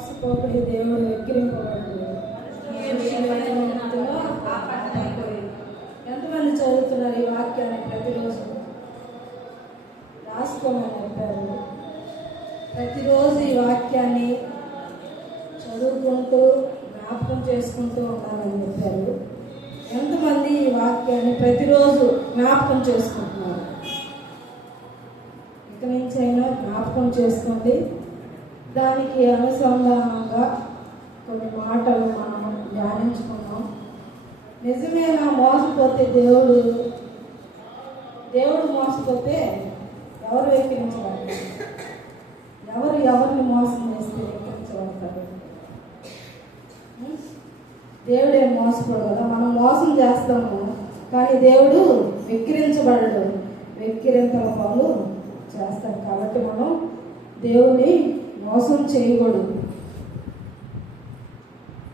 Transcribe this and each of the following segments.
మోసపోకడి దేవుడు ఎక్కిరింపబడు. ఎంతమంది చదువుతున్నారు ఈ వాక్యాన్ని ప్రతిరోజు? రాసుకోమని చెప్పారు. ప్రతిరోజు ఈ వాక్యాన్ని చదువుకుంటూ జ్ఞాపకం చేసుకుంటూ ఉండాలని చెప్పారు. ఎంతమంది ఈ వాక్యాన్ని ప్రతిరోజు జ్ఞాపకం చేసుకుంటున్నారు? ఇక నుంచి అయినా జ్ఞాపకం చేసుకోండి. దానికి అనుసంధానంగా కొన్ని మాటలు మనం ధ్యానించుకున్నాం. నిజమేనా మోసపోతే దేవుడు మోసపోతే ఎవరు వెక్కిరించబడతారు? ఎవరిని మోసం చేస్తే వెక్కిరించబడతారు? దేవుడే మోసపోడు కదా. మనం మోసం చేస్తాము కానీ దేవుడు వెక్కిరించబడడు. వెక్కిరింతల పనులు చేస్తాడు. కాబట్టి మనం దేవుని మోసం చేయకూడదు.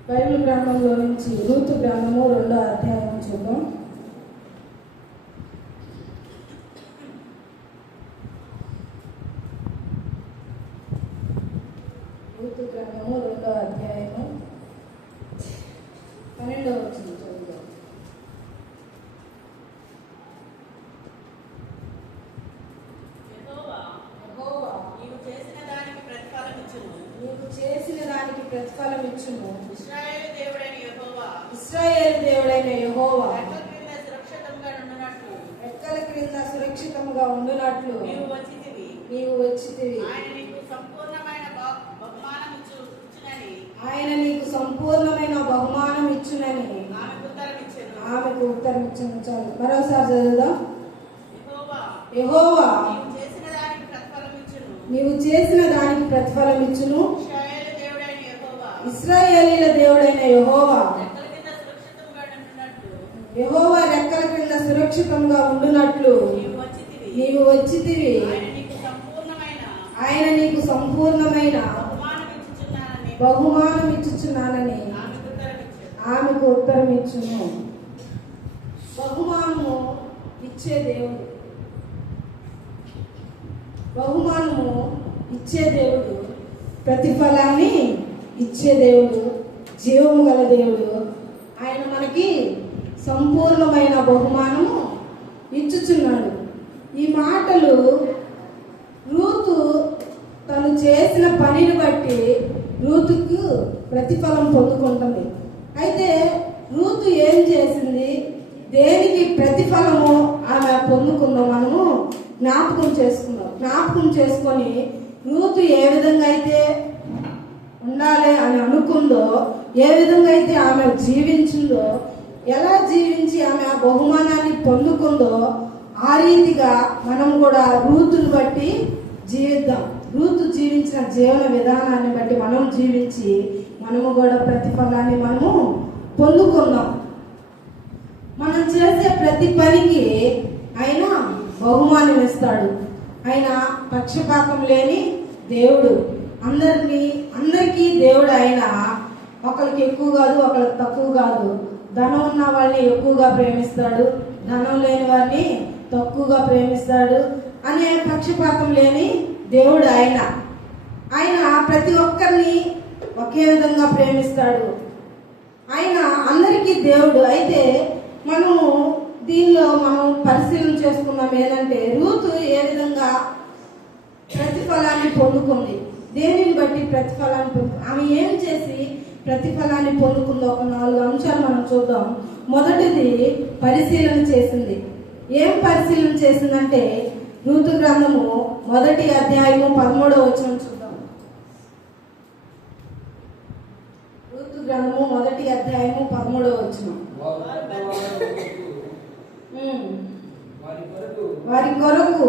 బైబిల్ గ్రంథంలో నుంచి రూతు గ్రంథము 2వ అధ్యాయం చూద్దాం. రూతు గ్రంథము 2వ అధ్యాయము 12వ వచనం చదువుదాం. ప్రతిఫలం ఇచ్చును. ఇశ్రాయేలు దేవుడైన యెహోవా రెక్కల క్రింద సురక్షితంగా ఉండునట్లు నీవు వచ్చితివి. ఆయన నీకు సంపూర్ణమైన బహుమానం ఇచ్చునని ఆమెకు ఉత్తరం ఇచ్చును. చాలు, మరోసారి చదువుదాం. యెహోవా నీవు చేసిన దానికి ప్రతిఫలం ఇచ్చును. ఇశ్రాయేలీల దేవుడైన యెహోవా రెక్కల క్రింద సురక్షితంగా ఉండునట్లు నీవు వచ్చితివి. ఆయన నీకు సంపూర్ణమైన బహుమానం ఇచ్చుచున్నానని ఆమెకు ఉత్తరం ఇచ్చును. బహుమానము ఇచ్చే దేవుడు, బహుమానము ఇచ్చే దేవుడు, ప్రతిఫలాన్ని ఇచ్చే దేవుడు, జీవము గల దేవుడు. ఆయన మనకి సంపూర్ణమైన బహుమానము ఇచ్చుచున్నాడు. ఈ మాటలు రూతు తను చేసిన పనిని బట్టి రూతుకు ప్రతిఫలం పొందుకుంటుంది. అయితే రూతు ఏం చేసింది, దేనికి ప్రతిఫలము ఆమె పొందుకుందో మనము జ్ఞాపకం చేసుకొని రూతు ఏ విధంగా అయితే ఉండాలి అని అనుకుందో, ఏ విధంగా అయితే ఆమె జీవించిందో, ఎలా జీవించి ఆమె ఆ బహుమానాన్ని పొందుకుందో ఆ రీతిగా మనం కూడా రూతుని బట్టి జీవిద్దాం. రూతు జీవించిన జీవన విధానాన్ని బట్టి మనం జీవించి మనము కూడా ప్రతిఫలాన్ని మనము పొందుకుందాం. మనం చేసే ప్రతి పనికి ఆయన బహుమానం ఇస్తాడు. ఆయన పక్షపాతం లేని దేవుడు. అందరికీ దేవుడు. ఆయన ఒకరికి ఎక్కువ కాదు, ఒకరికి తక్కువ కాదు. ధనం ఉన్న వాళ్ళని ఎక్కువగా ప్రేమిస్తాడు, ధనం లేని వారిని తక్కువగా ప్రేమిస్తాడు అనే పక్షపాతం లేని దేవుడు ఆయన. ప్రతి ఒక్కరిని ఒకే విధంగా ప్రేమిస్తాడు. ఆయన అందరికీ దేవుడు. అయితే మనము దీనిలో మనం పరిశీలన చేసుకున్నాం ఏంటంటే రూతు ఏ విధంగా ప్రతిఫలాన్ని పొందుకుంది, దేనిని బట్టి ప్రతిఫలాన్ని ఆమె ఏం చేసి ప్రతిఫలాన్ని పొందుకుందో ఒక 4 అంశాలు మనం చూద్దాం. మొదటిది పరిశీలన చేసింది. ఏం పరిశీలన చేసిందంటే రూతు గ్రంథము 1వ అధ్యాయము 13వ వచనం చూద్దాం. రూతు గ్రంథము 1వ అధ్యాయము 13వ వచనం. వారి కొరకు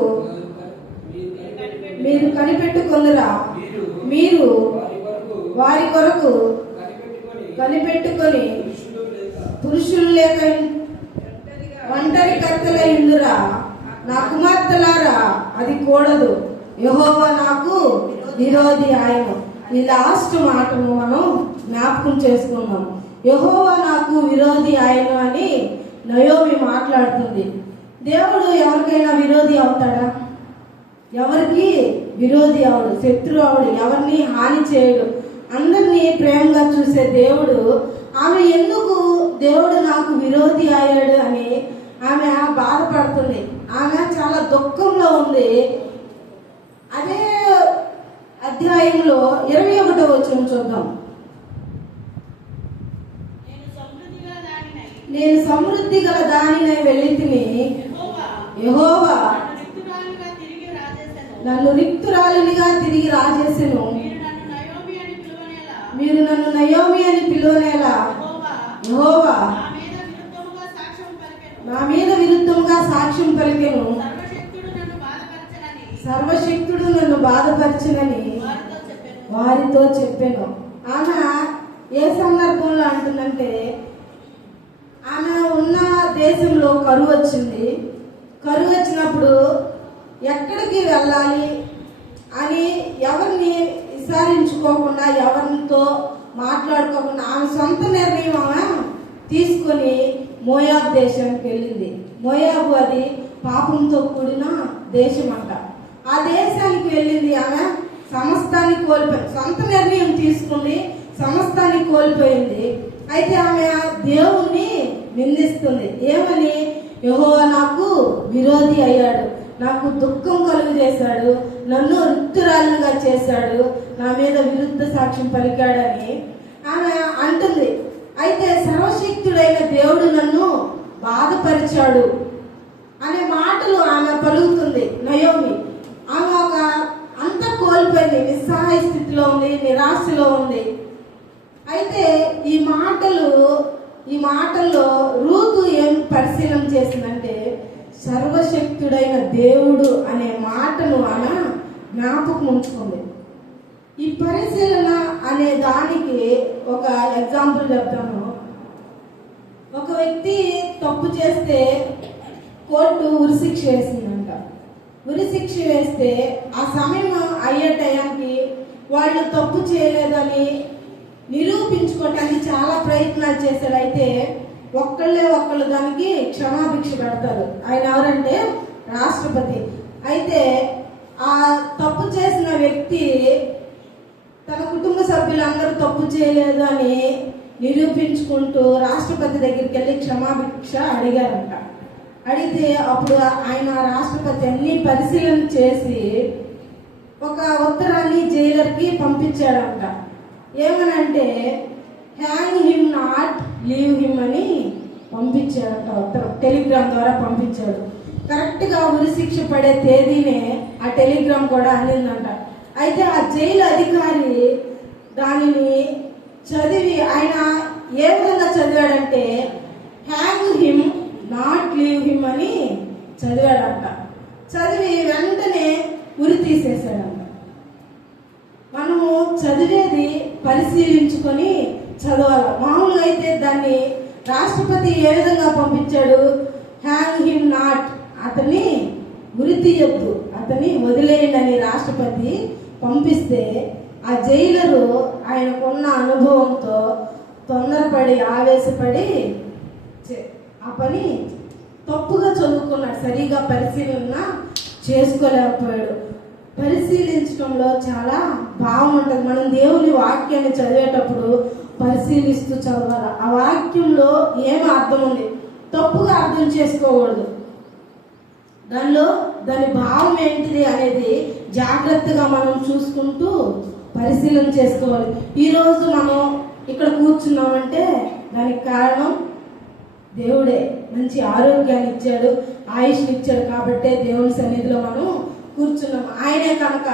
మీరు కనిపెట్టుకొనురా, మీరు వారి కొరకు కనిపెట్టుకొని పురుషులు లేక ఒంటరి కర్తలై ఉండురా. నా కుమార్తెలారా, అది కూడదు. యెహోవా నాకు విరోధి ఆయన. ఈ లాస్ట్ మాటను మనం జ్ఞాపకం చేసుకున్నాం. యెహోవా నాకు విరోధి ఆయన అని నయోమి మాట్లాడుతుంది. దేవుడు ఎవరికైనా విరోధి అవుతాడా? ఎవరికి విరోధి అవడు, శత్రువు అవడు, ఎవరిని హాని చేయడు. అందరినీ ప్రేమగా చూసే దేవుడు ఆమె ఎందుకు దేవుడు నాకు విరోధి అయ్యాడు అని ఆమె బాధపడుతుంది. ఆమె చాలా దుఃఖంలో ఉంది. అదే అధ్యాయంలో 21వ వచనం చూద్దాం. నేను సమృద్ధి గల దానినై వెళ్ళి తిని యెహోవా నన్ను రిక్తురాలినిగా తిరిగి రాజేసెను. మీరు నన్ను నయోమి అని పిలువనేలా యెహోవా నా మీద విరుద్ధముగా సాక్ష్యం పలికెను. సర్వశక్తుడు నన్ను బాధపరచునని వారితో చెప్పాను. ఆమె ఏ సందర్భంలో అంటుందంటే, ఆమె ఉన్న దేశంలో కరువు వచ్చింది. కరువు వచ్చినప్పుడు ఎక్కడికి వెళ్ళాలి అని ఎవరిని విచారించుకోకుండా, ఎవరితో మాట్లాడుకోకుండా ఆమె సొంత నిర్ణయం ఆమె తీసుకొని మోయాబు దేశానికి వెళ్ళింది. మోయాబు అది పాపంతో కూడిన దేశం అంట. ఆ దేశానికి వెళ్ళింది. ఆమె సమస్తాన్ని కోల్పోయింది. సొంత నిర్ణయం తీసుకుంది, సమస్తాన్ని కోల్పోయింది. అయితే ఆమె దేవుణ్ణి నిందిస్తుంది. ఏమని? యెహోవా నాకు విరోధి అయ్యాడు, నాకు దుఃఖం కలుగు చేశాడు, నన్ను రిక్తురాలుగా చేశాడు, నా మీద విరుద్ధ సాక్ష్యం పలికాడని ఆమె అంటుంది. అయితే సర్వశక్తుడైన దేవుడు నన్ను బాధపరిచాడు అనే మాటలు ఆమె పలుకుతుంది నయోమి. ఆమె ఒక అంత కోల్పోయింది, నిస్సహాయ స్థితిలో ఉంది, నిరాశలో ఉంది. అయితే ఈ మాటల్లో రూతు ఏం పరిశీలన చేసిందంటే, సర్వశక్తుడైన దేవుడు అనే మాటను ఆమె జ్ఞాపకం ఉంచుకుంది. ఈ పరిశీలన అనే దానికి ఒక ఎగ్జాంపుల్ చెప్తాను. ఒక వ్యక్తి తప్పు చేస్తే కోర్టు ఉరిశిక్ష వేసిందంట. ఉరిశిక్ష వేస్తే ఆ సమయం అయ్యే టైంకి వాళ్ళు తప్పు చేయలేదని నిరూపించుకోవటానికి చాలా ప్రయత్నాలు చేశాడు. అయితే ఒకళ్ళు దానికి క్షమాభిక్ష పెడతారు. ఆయన ఎవరంటే రాష్ట్రపతి. అయితే ఆ తప్పు చేసిన వ్యక్తి తన కుటుంబ సభ్యులందరూ తప్పు చేయలేదు అని నిరూపించుకుంటూ రాష్ట్రపతి దగ్గరికి వెళ్ళి క్షమాభిక్ష అడిగారంట. అడిగితే అప్పుడు ఆయన రాష్ట్రపతి అన్ని పరిశీలన చేసి ఒక ఉత్తరాన్ని జైలర్కి పంపించాడంట. ఏమనంటే, hang him not leave him అని పంపించాడంట. ఉత్తరం టెలిగ్రామ్ ద్వారా పంపించాడు. కరెక్ట్గా ఉరిశిక్ష పడే తేదీనే ఆ టెలిగ్రామ్ కూడా అందిందంట. అయితే ఆ జైలు అధికారి దానిని చదివి, ఆయన ఏ విధంగా చదివాడంటే, hang him not leave him అని చదివాడంట. చదివి వెంటనే ఉరి తీసేశాడంట. మనము చదివేది పరిశీలించుకొని చదవాలి. మామూలుగా అయితే దాన్ని రాష్ట్రపతి ఏ విధంగా పంపించాడు? హ్యాంగ్ హిమ్ నాట్, అతన్ని ఉరి తీయొద్దు, అతన్ని వదిలేయండి అని రాష్ట్రపతి పంపిస్తే, ఆ జైలరు ఆయనకున్న అనుభవంతో తొందరపడి ఆవేశపడి ఆ పని తప్పుగా చదువుకున్నాడు. సరిగా పరిశీలన చేసుకోలేకపోయాడు. పరిశీలించడంలో చాలా భావం ఉంటుంది. మనం దేవుని వాక్యాన్ని చదివేటప్పుడు పరిశీలిస్తూ చదవాలి. ఆ వాక్యంలో ఏమి అర్థం ఉంది, తప్పుగా అర్థం చేసుకోకూడదు. దాని భావం ఏంటిది అనేది జాగ్రత్తగా మనం చూసుకుంటూ పరిశీలన చేసుకోవాలి. ఈరోజు మనం ఇక్కడ కూర్చున్నామంటే దానికి కారణం దేవుడే. మంచి ఆరోగ్యాన్ని ఇచ్చాడు, ఆయుష్ని ఇచ్చాడు. కాబట్టే దేవుని సన్నిధిలో మనం కూర్చున్నాం. ఆయనే కనుక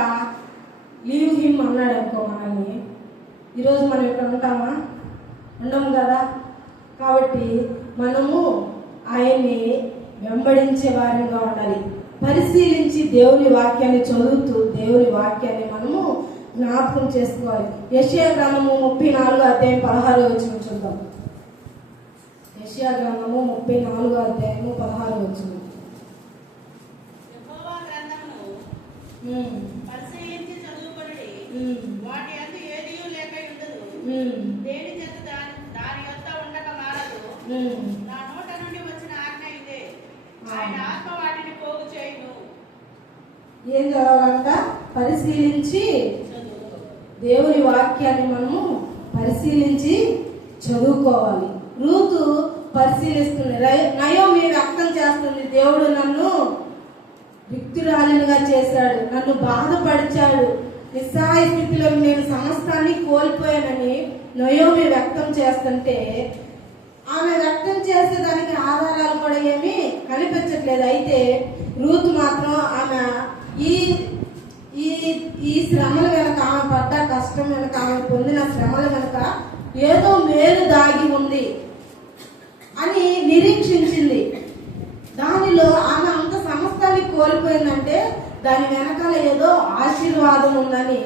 లీవ్ హిమ్ అన్నాడు అనుకో మనల్ని, ఈరోజు మనం ఇక్కడ ఉంటామా? ఉండము కదా. కాబట్టి మనము ఆయన్ని వెంబడించే వారిగా ఉండాలి. పరిశీలించి దేవుని వాక్యాన్ని చదువుతూ దేవుని వాక్యాన్ని మనము జ్ఞాపకం చేసుకోవాలి. యెషయా గ్రంథము 34వ అధ్యాయం 16వ వచనం చూద్దాం. యెషయా గ్రంథము 34వ అధ్యాయము 16వ వచనం. పరిశీలించి చదువుకొనుడి, వాటి యందు ఏదియూ లేక ఉండదు, దేని చేత దాని యొద్ద ఉండక మారదు. నా నోట నుండి వచ్చిన ఆజ్ఞ ఇదే, ఆయన ఆత్మ వాటిని పోగు చేయును. ఏం చదవాలంట? పరిశీలించి దేవుని వాక్యాన్ని మనము పరిశీలించి చదువుకోవాలి. రూతు పరిశీలిస్తుంది, నయోమి వ్యక్తం చేస్తుంది, దేవుడు నన్ను రిక్తురాలినిగా చేశాడు, నన్ను బాధపరిచాడు, నిస్సహాయ స్థితిలో నేను సమస్తాన్ని కోల్పోయానని నయోమి వ్యక్తం చేస్తుంటే ఆమె వ్యక్తం చేసేదానికి ఆధారాలు కూడా ఏమీ కనిపించట్లేదు. అయితే రూతు మాత్రం ఆమె ఈ ఈ ఈ శ్రమల వెనక, ఆమె పడ్డ కష్టం వెనక, ఆమె పొందిన శ్రమల వెనక ఏదో మేలు దాగి ఉంది అని నిరీక్షించింది. దానిలో ఆమె అంత సమస్తాన్ని కోల్పోయిందంటే దాని వెనకాల ఏదో ఆశీర్వాదం ఉందని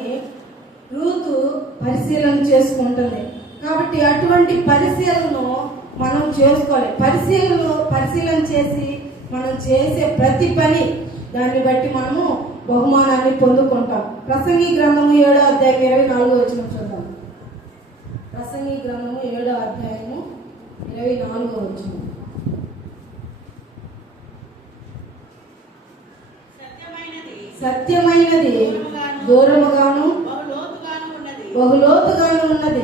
రూతు పరిశీలన చేసుకుంటుంది. కాబట్టి అటువంటి పరిశీలనను మనం చేసుకోవాలి. పరిశీలన చేసి మనం చేసే ప్రతి పని దాన్ని బట్టి మనము బహుమానాన్ని పొందుకుంటాం. ప్రసంగి గ్రంథము 7వ అధ్యాయం 24 వచనం చూద్దాం. ప్రసంగి గ్రంథము 7వ అధ్యాయము 24 వచనం. సత్యమైనది దూరముగాను బహులోతుగాను ఉన్నది,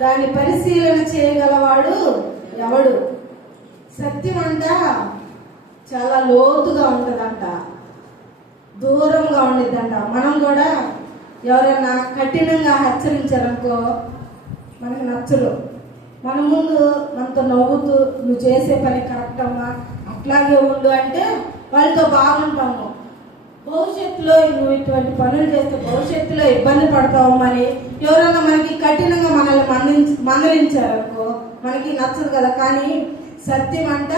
దాని పరిశీలన చేయగలవాడు ఎవడు? సత్యం అంట చాలా లోతుగా ఉంటదంట, దూరంగా ఉండిద్దంట. మనం కూడా ఎవరైనా కఠినంగా హెచ్చరించారనుకో మనకు నచ్చరు. మన ముందు మనతో నవ్వుతూ నువ్వు చేసే పని కరెక్ట్ అమ్మా, అట్లాగే ఉండు అంటే వాళ్ళతో బాగుంటాము. భవిష్యత్తులో నువ్వు ఇటువంటి పనులు చేస్తే భవిష్యత్తులో ఇబ్బంది పడతావమ్మని ఎవరైనా మనకి కఠినంగా మనల్ని మందలించారనుకో మనకి నచ్చదు కదా. కానీ సత్యం అంట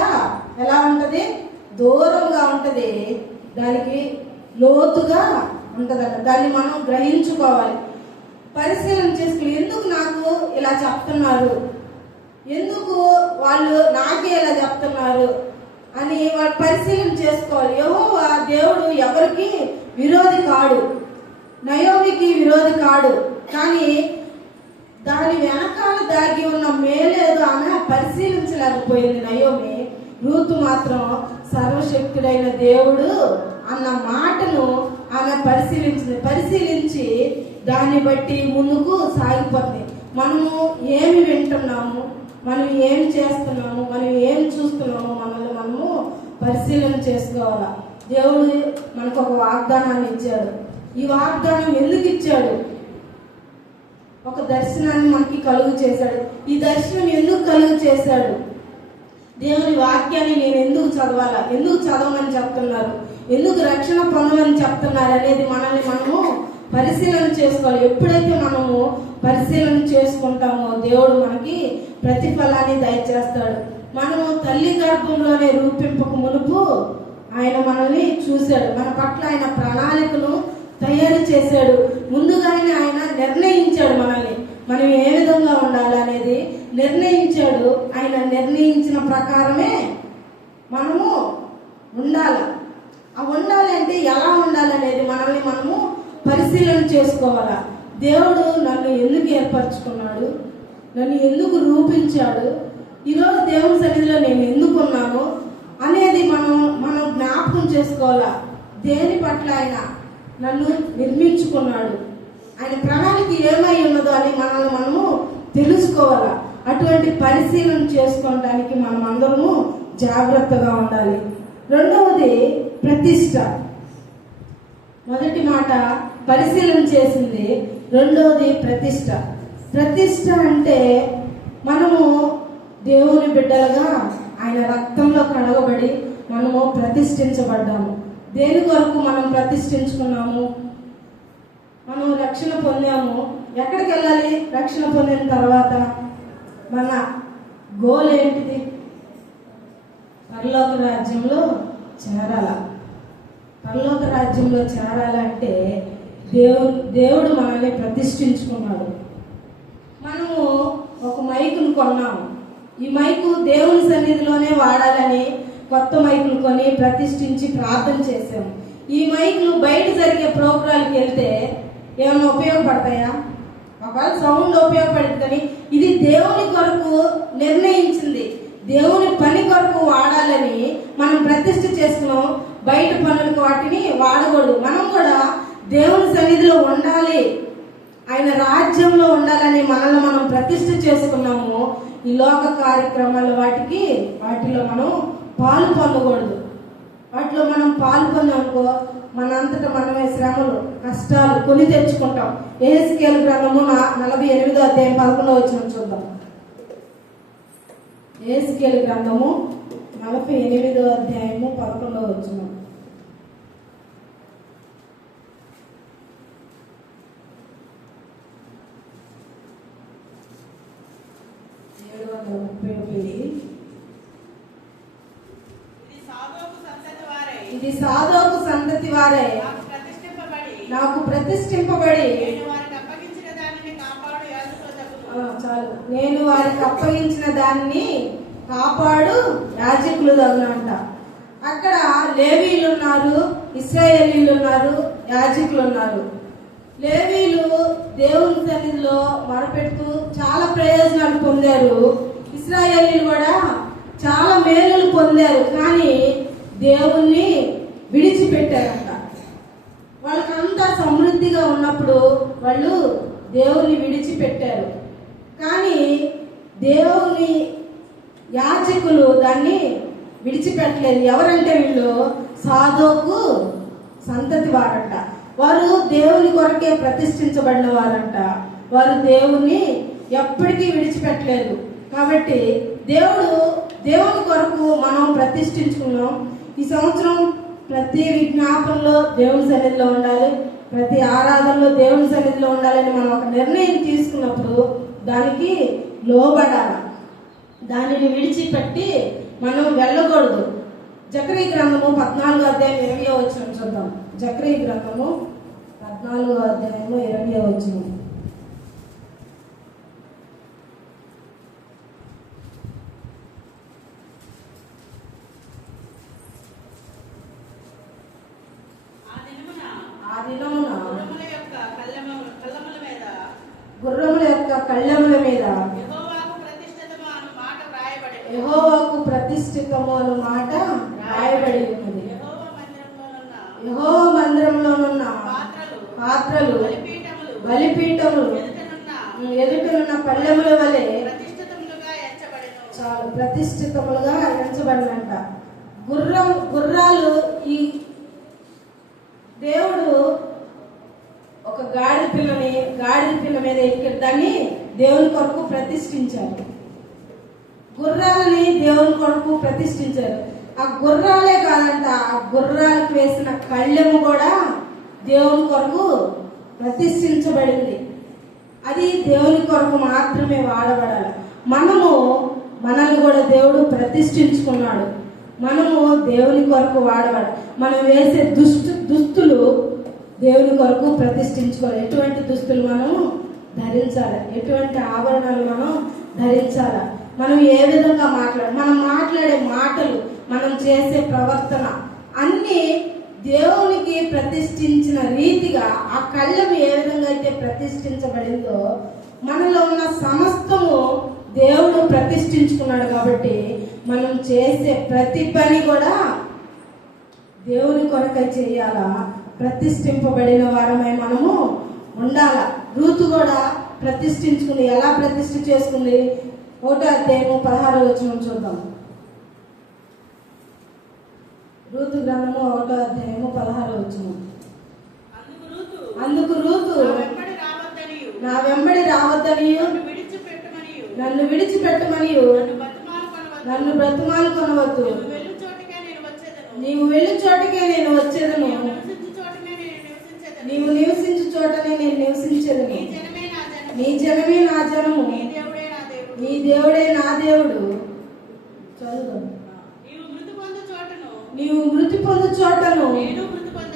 ఎలా ఉంటది? దూరంగా ఉంటది, దానికి లోతుగా ఉంటదట. దాన్ని మనం గ్రహించుకోవాలి, పరిశీలన చేసుకుని ఎందుకు నాకు ఇలా చెప్తున్నారు, ఎందుకు వాళ్ళు నాకే ఇలా చెప్తున్నారు అని వాళ్ళు పరిశీలన చేసుకోవాలి. యెహోవా దేవుడు ఎవరికి విరోధి కాడు, నయోమికి విరోధి కాడు. కానీ దాని వెనకాల దాగి ఉన్న మేలేదో ఆమె పరిశీలించలేకపోయింది నయోమి. రూతు మాత్రం సర్వశక్తుడైన దేవుడు అన్న మాటను ఆమె పరిశీలించి దాన్ని బట్టి ముందుకు సాగిపోతుంది. మనము ఏమి వింటున్నాము, మనం ఏం చేస్తున్నాము, మనం ఏం చూస్తున్నాము, మనల్ని మనము పరిశీలన చేసుకోవాలా. దేవుడు మనకు ఒక వాగ్దానాన్ని ఇచ్చాడు. ఈ వాగ్దానం ఎందుకు ఇచ్చాడు? ఒక దర్శనాన్ని మనకి కలుగు చేశాడు. ఈ దర్శనం ఎందుకు కలుగు చేశాడు? దేవుని వాక్యాన్ని నేను ఎందుకు చదవాలా, ఎందుకు చదవమని చెప్తున్నారు, ఎందుకు రక్షణ పొందమని చెప్తున్నారు అనేది మనల్ని మనము పరిశీలన చేసుకోవాలి. ఎప్పుడైతే మనము పరిశీలన చేసుకుంటామో దేవుడు మనకి ప్రతిఫలాన్ని దయచేస్తాడు. మనము తల్లి గర్భంలోనే రూపింపక మునుపు ఆయన మనల్ని చూశాడు, మన పట్ల ఆయన ప్రణాళికను తయారు చేశాడు. ముందుగానే ఆయన నిర్ణయించాడు మనల్ని, మనం ఏ విధంగా ఉండాలి అనేది నిర్ణయించాడు. ఆయన నిర్ణయించిన ప్రకారమే మనము ఉండాలి. ఆ ఉండాలి అంటే ఎలా ఉండాలి అనేది మనల్ని మనము పరిశీలన చేసుకోవాలా. దేవుడు నన్ను ఎందుకు ఏర్పరచుకున్నాడు, నన్ను ఎందుకు రూపించాడు, ఈరోజు దేవుని సన్నిధిలో నేను ఎందుకు ఉన్నాను అనేది మనం జ్ఞాపకం చేసుకోవాలా. దేని పట్ల ఆయన నన్ను నిర్మించుకున్నాడు, ఆయన ప్రణాళిక ఏమై ఉన్నదో అని మనల్ని మనము తెలుసుకోవాలా. అటువంటి పరిశీలన చేసుకోవడానికి మనం అందరము జాగ్రత్తగా ఉండాలి. రెండవది ప్రతిష్ట. మొదటి మాట పరిశీలన చేసింది, రెండవది ప్రతిష్ట. ప్రతిష్ట అంటే మనము దేవుని బిడ్డలుగా ఆయన రక్తంలో కడగబడి మనము ప్రతిష్ఠించబడ్డాము. దేని కొరకు మనం ప్రతిష్ఠించుకున్నాము? మనం రక్షణ పొందాము. ఎక్కడికి వెళ్ళాలి? రక్షణ పొందిన తర్వాత మన గోల్ ఏంటిది? పరలోక రాజ్యంలో చేరాల. పరలోక రాజ్యంలో చేరాలంటే దేవుడు మనల్ని ప్రతిష్ఠించుకున్నాడు. మనము ఒక మైకును కొన్నాము. ఈ మైకు దేవుని సన్నిధిలోనే వాడాలని కొత్త మైకులు కొని ప్రతిష్ఠించి ప్రార్థన చేసాము. ఈ మైకులు బయట జరిగే ప్రోగ్రాంకి వెళ్తే ఏమైనా ఉపయోగపడతాయా? ఒకవేళ సౌండ్ ఉపయోగపడింది, కానీ ఇది దేవుని కొరకు నిర్ణయించింది, దేవుని పని కొరకు వాడాలని మనం ప్రతిష్ఠ చేసుకున్నాం. బయట పనులకు వాటిని వాడకూడదు. మనం కూడా దేవుని సన్నిధిలో ఉండాలి, ఆయన రాజ్యంలో ఉండాలని మనల్ని మనం ప్రతిష్ఠ చేసుకున్నాము. ఈ లోక కార్యక్రమాలు వాటిలో మనం పాలు పొందకూడదు. వాటిలో మనం పాలు పొందామనుకో మనంతటా మనమే శ్రమలు కష్టాలు కొని తెచ్చుకుంటాం. యెహెజ్కేలు గ్రంథము 48వ అధ్యాయం 11వ వచనం చూద్దాం. యెహెజ్కేలు గ్రంథము 48వ అధ్యాయము 11వ వచనం. 730 ఇది సాదోకు సంతతి వారే నాకు ప్రతిష్ఠింపబడి చాలు నేను వారికి అప్పగించిన దాన్ని కాపాడు యాజకులు తగునంట. అక్కడ లేవీలు ఉన్నారు, ఇశ్రాయేలీలు ఉన్నారు, యాజకులు ఉన్నారు. లేవీలు దేవుని సన్నిధిలో మొరపెడుతూ చాలా ప్రయోజనాలు పొందారు. ఇశ్రాయేలీలు కూడా చాలా మేలులు పొందారు. కానీ దేవుణ్ణి విడిచిపెట్టారంట. వాళ్ళకంతా సమృద్ధిగా ఉన్నప్పుడు వాళ్ళు దేవుణ్ణి విడిచిపెట్టారు. కానీ దేవుని యాజకులు దాన్ని విడిచిపెట్టలేదు. ఎవరంటే వీళ్ళు సాదోకు సంతతి వారంట. వారు దేవుని కొరకే ప్రతిష్ఠించబడిన వారంట. వారు దేవుణ్ణి ఎప్పటికీ విడిచిపెట్టలేదు. కాబట్టి దేవుని కొరకు మనం ప్రతిష్ఠించుకున్నాం. ఈ సంవత్సరం ప్రతి విజ్ఞాపనలో దేవుని సన్నిధిలో ఉండాలి, ప్రతి ఆరాధనలో దేవుని సన్నిధిలో ఉండాలని మనం ఒక నిర్ణయం తీసుకున్నప్పుడు దానికి లోబడాలి. దానిని విడిచిపెట్టి మనం వెళ్ళకూడదు. జకరియా గ్రంథము 14వ అధ్యాయం 20వ వచనం చూద్దాం. జకరియా గ్రంథము 14వ అధ్యాయము 20వ వచనం. ఆ దినమున గుర్రముల యొక్క కళ్ళెముల మీద యెహోవాకు ప్రతిష్ఠితము అను మాట రాయబడి ఉన్నది. యెహోవా మందిరంలోనున్న పాత్రలు బలిపీఠములు ఎదుటనున్న పళ్ళెముల వలె చాలు ప్రతిష్ఠితములుగా ఎంచబడినంట. గుర్రాలు ఈ దేవుడు ఒక గాడిద పిల్ల మీద ఎక్కి దాన్ని దేవుని కొరకు ప్రతిష్ఠించారు. గుర్రాలని దేవుని కొరకు ప్రతిష్ఠించారు. ఆ గుర్రాలే కాదంట, ఆ గుర్రాలకు వేసిన కళ్ళెము కూడా దేవుని కొరకు ప్రతిష్ఠించబడింది. అది దేవుని కొరకు మాత్రమే వాడబడాలి. మనల్ని కూడా దేవుడు ప్రతిష్ఠించుకున్నాడు. మనము దేవుని కొరకు వాడబడాలి. మనం వేసే దుస్తులు దేవుని కొరకు ప్రతిష్ఠించుకోవాలి. ఎటువంటి దుస్తులు మనం ధరించాలి, ఎటువంటి ఆభరణాలు మనం ధరించాలి, మనం ఏ విధంగా మనం మాట్లాడే మాటలు, మనం చేసే ప్రవర్తన అన్నీ దేవునికి ప్రతిష్ఠించిన రీతిగా ఆ కళ్ళము ఏ విధంగా అయితే ప్రతిష్ఠించబడిందో మనలో ఉన్న సమస్తము దేవుడు ప్రతిష్ఠించుకున్నాడు. కాబట్టి మనం చేసే ప్రతి పని కూడా దేవుని కొరకై చేయాలా, ప్రతిష్ఠింపబడిన వారమై మనము ఉండాల. రూతు కూడా ప్రతిష్ఠించుకుంది. ఎలా ప్రతిష్ఠ చేసుకుంది? 1వ అధ్యాయము 16వ వచనం చూద్దాం. రూతు గ్రంథము 1వ అధ్యాయము 16వ వచనం. అందుకు రూతు నా వెంబడి రావద్దనియు నన్ను విడిచిపెట్టమనియు నన్ను బ్రతిమాలు కొనవద్దు. నీవు వెళ్ళు చోటికే నేను వచ్చేదను, నీవు నివసించు చోటనే నేను నివసించేదను. నీ జనమే నా జనము, నీ దేవుడే నా దేవుడు. చదువు. నీవు మృతి పొందు చోటను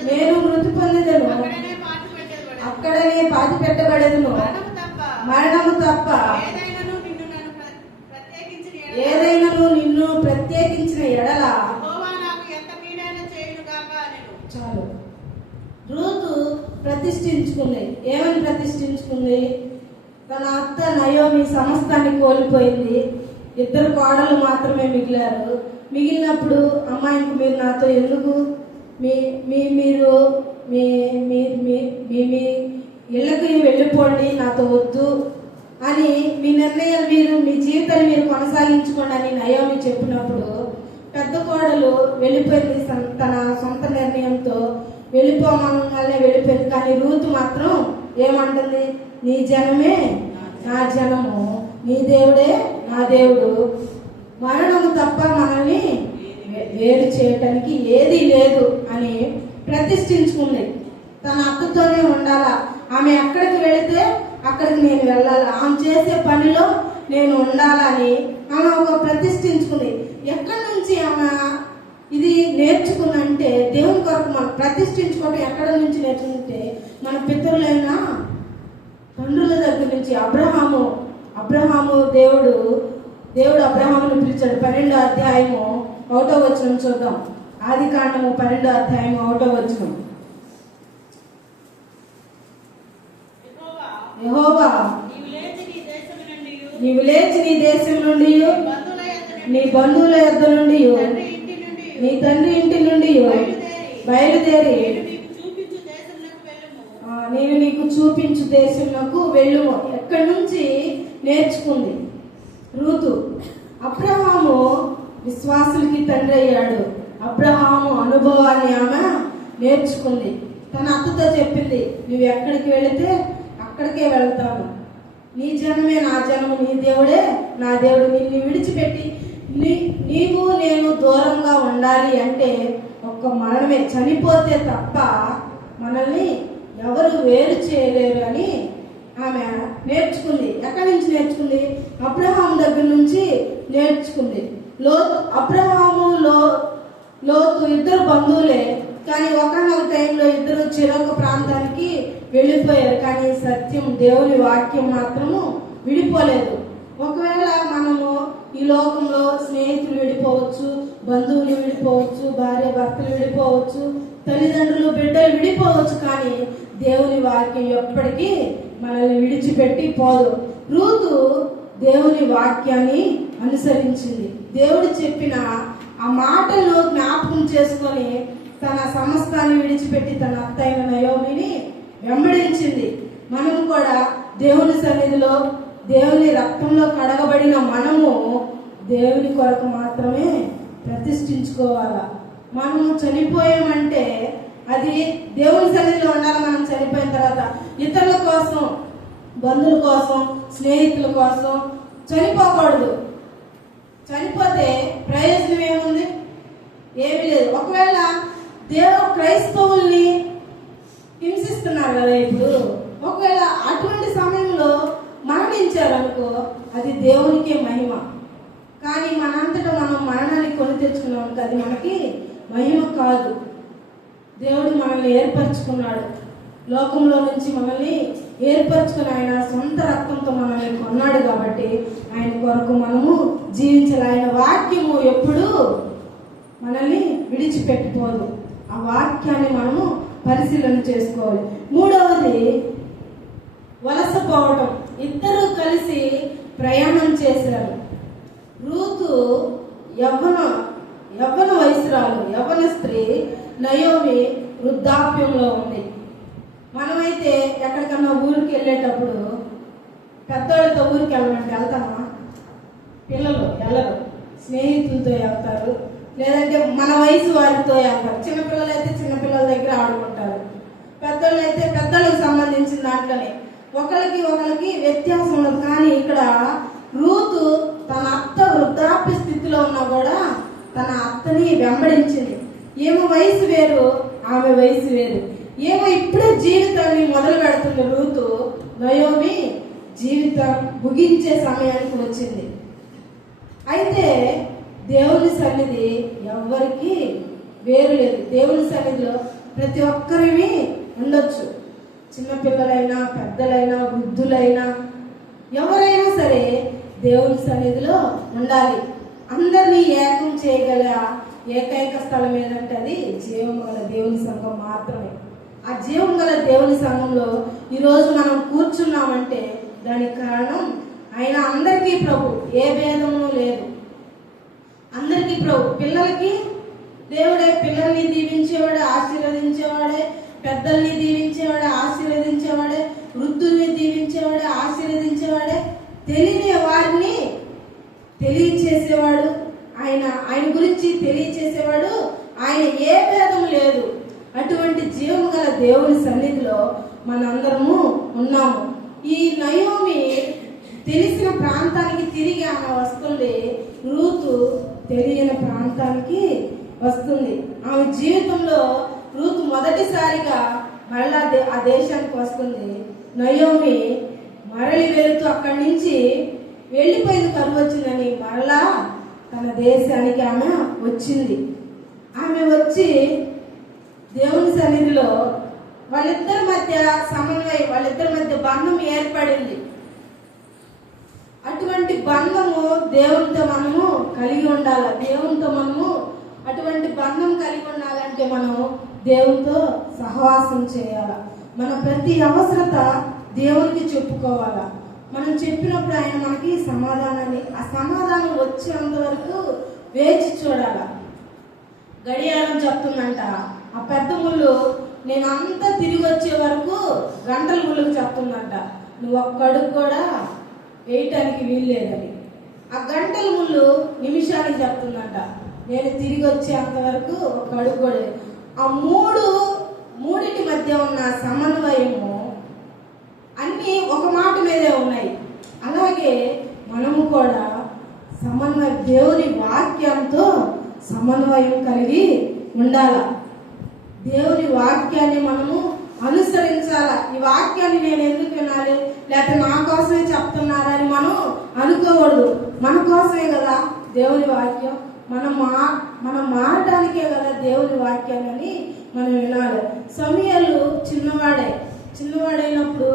నేను మృతి పొందేదను, అక్కడనే పాతి పెట్టబడేదను. మరణము తప్ప ఏదైనాను నిన్ను ప్రత్యేకించిన ఎడల చాలు. రూతు ప్రతిష్ఠించుకుంది. ఏమని ప్రతిష్ఠించుకుంది? తన అత్త నయోమి సమస్తాన్ని కోల్పోయింది. 2 కోడలు మాత్రమే మిగిలారు. మిగిలినప్పుడు అమ్మాయికి మీరు నాతో ఎందుకు, మీరు మీ మీ మీ మీ మీ ఇళ్ళకి వెళ్ళిపోండి, నాతో వద్దు అని మీ నిర్ణయాలు మీరు మీ జీవితాన్ని మీరు కొనసాగించుకోండి అని నయోమి చెప్పినప్పుడు పెద్ద కోడలు వెళ్ళిపోయింది తన సొంత నిర్ణయంతో వెళ్ళిపోమనగానే వెళ్ళిపోయింది. కానీ రూతు మాత్రం ఏమంటుంది? నీ జనమే నా జనము, నీ దేవుడే నా దేవుడు, మరణము తప్ప మనల్ని వేరు చేయటానికి ఏది లేదు అని ప్రతిష్ఠించుకుంది. తన అత్తతోనే ఉండాలా, ఆమె ఎక్కడికి వెళితే అక్కడికి నేను వెళ్ళాలి, ఆమె చేసే పనిలో నేను ఉండాలని ఆమె ఒక ప్రతిష్ఠించుకుంది. ఎక్కడి నుంచి ఆమె ఇది నేర్చుకుందంటే దేవుని కొరకు మనం ప్రతిష్ఠించుకోవటం ఎక్కడి నుంచి నేర్చుకుంటే మన పితరులైన తండ్రుల దగ్గర నుంచి. అబ్రహాము దేవుడు అబ్రహామును పిలిచాడు. 12వ అధ్యాయము 1వ వచనం చూద్దాం. ఆదికాండము 12వ అధ్యాయము 1వ వచనం. యెహోవా నీవు లేచి నీ దేశం నుండి నీ బంధువుల యొద్ద నుండి నీ తండ్రి ఇంటి నుండి బయలుదేరి నేను నీకు చూపించు దేశంలోకి వెళ్ళుము. ఎక్కడి నుంచి నేర్చుకుంది రూతు? అబ్రహాము విశ్వాసులకి తండ్రి అయ్యాడు. అబ్రహాము అనుభవాన్ని ఆమె నేర్చుకుంది. తన అత్తతో చెప్పింది, నువ్వు ఎక్కడికి వెళితే అక్కడికే వెళ్తాను, నీ జనమే నా జనము, నీ దేవుడే నా దేవుడు, నిన్ను విడిచిపెట్టి నీవు నేను దూరంగా ఉండాలి అంటే ఒక్క మరణమే, చనిపోతే తప్ప మనల్ని ఎవరు వేరు చేయలేరు అని ఆమె నేర్చుకుంది. ఎక్కడి నుంచి నేర్చుకుంది? అబ్రహాం దగ్గర నుంచి నేర్చుకుంది. అబ్రహాము లోతు ఇద్దరు బంధువులే, కానీ ఒకనొక టైంలో ఇద్దరు చెరొక ప్రాంతానికి వెళ్ళిపోయారు. కానీ సత్యం దేవుని వాక్యం మాత్రము విడిపోలేదు. ఒకవేళ మనము ఈ లోకంలో స్నేహితులు విడిపోవచ్చు, బంధువులు విడిపోవచ్చు, భార్య భర్తలు విడిపోవచ్చు, తల్లిదండ్రులు బిడ్డలు విడిపోవచ్చు, కానీ దేవుని వాక్యం ఎప్పటికీ మనల్ని విడిచిపెట్టి పోదు. రూతు దేవుని వాక్యాన్ని అనుసరించింది. దేవుడు చెప్పిన ఆ మాటలు జ్ఞాపకం చేసుకొని తన సమస్తాన్ని విడిచిపెట్టి తన అత్తైన నయోమిని వెంబడించింది. మనం కూడా దేవుని సన్నిధిలో దేవుని రక్తంలో కడగబడిన మనము దేవుని కొరకు మాత్రమే ప్రతిష్ఠించుకోవాలా. మనము చనిపోయామంటే అది దేవుని సన్నిధిలో ఉండాలి. మనం చనిపోయిన తర్వాత ఇతరుల కోసం, బంధువుల కోసం, స్నేహితుల కోసం చనిపోకూడదు. చనిపోతే ప్రయోజనం ఏముంది? ఏమీ లేదు. ఒకవేళ క్రైస్తవుల్ని హింసిస్తున్నారు కదా ఇప్పుడు, ఒకవేళ అటువంటి సమయంలో మరణించారనుకో అది దేవునికే మహిమ. కానీ మనంతటా మనం మరణాన్ని కొని తెచ్చుకున్నాం, అది మనకి మహిమ కాదు. దేవుడు మనల్ని ఏర్పరచుకున్నాడు, లోకంలో నుంచి మనల్ని ఏర్పరచుకుని ఆయన సొంత రక్తంతో మనల్ని కొన్నాడు. కాబట్టి ఆయన కొరకు మనము జీవించాలి. ఆయన వాక్యము ఎప్పుడు మనల్ని విడిచిపెట్టిపోదు. ఆ వాక్యాన్ని మనము పరిశీలన చేసుకోవాలి. మూడవది వలసపోవటం. ఇద్దరు కలిసి ప్రయాణం చేశారు. రూతు యవ్వన వయసురాలు, యవ్వన స్త్రీ. నయోమి వృద్ధాప్యంలో ఉంది. మనమైతే ఎక్కడికన్నా ఊరికి వెళ్ళేటప్పుడు పెద్దవాళ్ళతో ఊరికి వెళ్ళమంటే వెళ్తామా? పిల్లలు వెళ్ళరు, స్నేహితులతో వెళ్తారు, లేదంటే మన వయసు వారితో వెళ్తారు. చిన్నపిల్లలు అయితే చిన్నపిల్లల దగ్గర ఆడుకుంటారు, పెద్దోళ్ళు అయితే పెద్దలకు సంబంధించిన దాంట్లోనే. ఒకరికి వ్యత్యాసం ఉండదు. కానీ ఇక్కడ రూతు తన అత్త వృద్ధాప్య స్థితిలో ఉన్నా కూడా తన అత్తని వెంబడించింది. ఏమో వయసు వేరు, ఆమె వయసు వేరు. ఏమో ఇప్పుడే జీవితాన్ని మొదలు పెడుతున్న రూతు, నయోమి జీవితం ముగించే సమయానికి వచ్చింది. అయితే దేవుని సన్నిధి ఎవరికి వేరు లేదు. దేవుని సన్నిధిలో ప్రతి ఒక్కరిని ఉండొచ్చు. చిన్నపిల్లలైనా, పెద్దలైనా, వృద్ధులైనా, ఎవరైనా సరే దేవుని సన్నిధిలో ఉండాలి. అందరినీ ఏకం చేయగల ఏకైక స్థలం ఏదంటే అది జీవం గల దేవుని సంఘం మాత్రమే. ఆ జీవం గల దేవుని సంఘంలో ఈరోజు మనం కూర్చున్నామంటే దానికి కారణం ఆయన అందరికీ ప్రభు, ఏ భేదము లేదు, అందరికీ ప్రభు. పిల్లలకి దేవుడే పిల్లల్ని దీవించేవాడే, ఆశీర్వదించేవాడే, పెద్దల్ని దీవించేవాడే, ఆశీర్వదించేవాడే, వృద్ధుల్ని దీవించేవాడే, ఆశీర్వదించేవాడే, తెలియని వారిని తెలియచేసేవాడు. ఆయన గురించి తెలియచేసేవాడు. ఆయన ఏ భేదం లేదు. అటువంటి జీవం గల దేవుని సన్నిధిలో మనందరము ఉన్నాము. ఈ నయోమి తెలిసిన ప్రాంతానికి తిరిగి ఆమె వస్తుంది. రూతు తెలియని ప్రాంతానికి వస్తుంది. ఆమె జీవితంలో రూతు మొదటిసారిగా మరలా ఆ దేశానికి వస్తుంది. నయోమి మరలి వెళుతూ అక్కడి నుంచి వెళ్ళిపోయింది, కరువు వచ్చిందని మరలా తన దేశానికి ఆమె వచ్చింది. ఆమె వచ్చి దేవుని సన్నిధిలో వాళ్ళిద్దరి మధ్య సమన్వయం, వాళ్ళిద్దరి మధ్య బంధం ఏర్పడింది. అటువంటి బంధము దేవునితో మనము కలిగి ఉండాలి. దేవునితో మనము అటువంటి బంధం కలిగి ఉండాలంటే మనం దేవునితో సహవాసం చేయాలి. మన ప్రతి అవసరత దేవునికి చెప్పుకోవాలా. మనం చెప్పినప్పుడు ఆయన మనకి ఆ సమాధానం వచ్చేంత వరకు వేచి చూడాల. గడియారం చెప్తుందంట, ఆ పెద్ద ముళ్ళు నేను అంతా తిరిగి వచ్చే వరకు గంటల ముళ్ళకు చెప్తుందంట, నువ్వు ఒక్కడుగు కూడా వేయటానికి వీల్లేదని. ఆ గంటల ముళ్ళు నిమిషానికి చెప్తుందంట, నేను తిరిగి వచ్చేంత వరకు ఒక అడుగు కూడా. ఆ మూడిటి మధ్య ఉన్న సమన్వయము అన్నీ ఒక మాట మీదే ఉన్నాయి. అలాగే మనము కూడా దేవుని వాక్యంతో సమన్వయం కలిగి ఉండాల. దేవుని వాక్యాన్ని మనము అనుసరించాల. ఈ వాక్యాన్ని నేను ఎందుకు వినాలి, లేకపోతే నా కోసమే చెప్తున్నారని మనం అనుకోకూడదు. మన కోసమే కదా దేవుని వాక్యం, మనం మారటానికే కదా దేవుని వాక్యాన్ని మనం వినాలి. సమూయేలు చిన్నవాడైనప్పుడు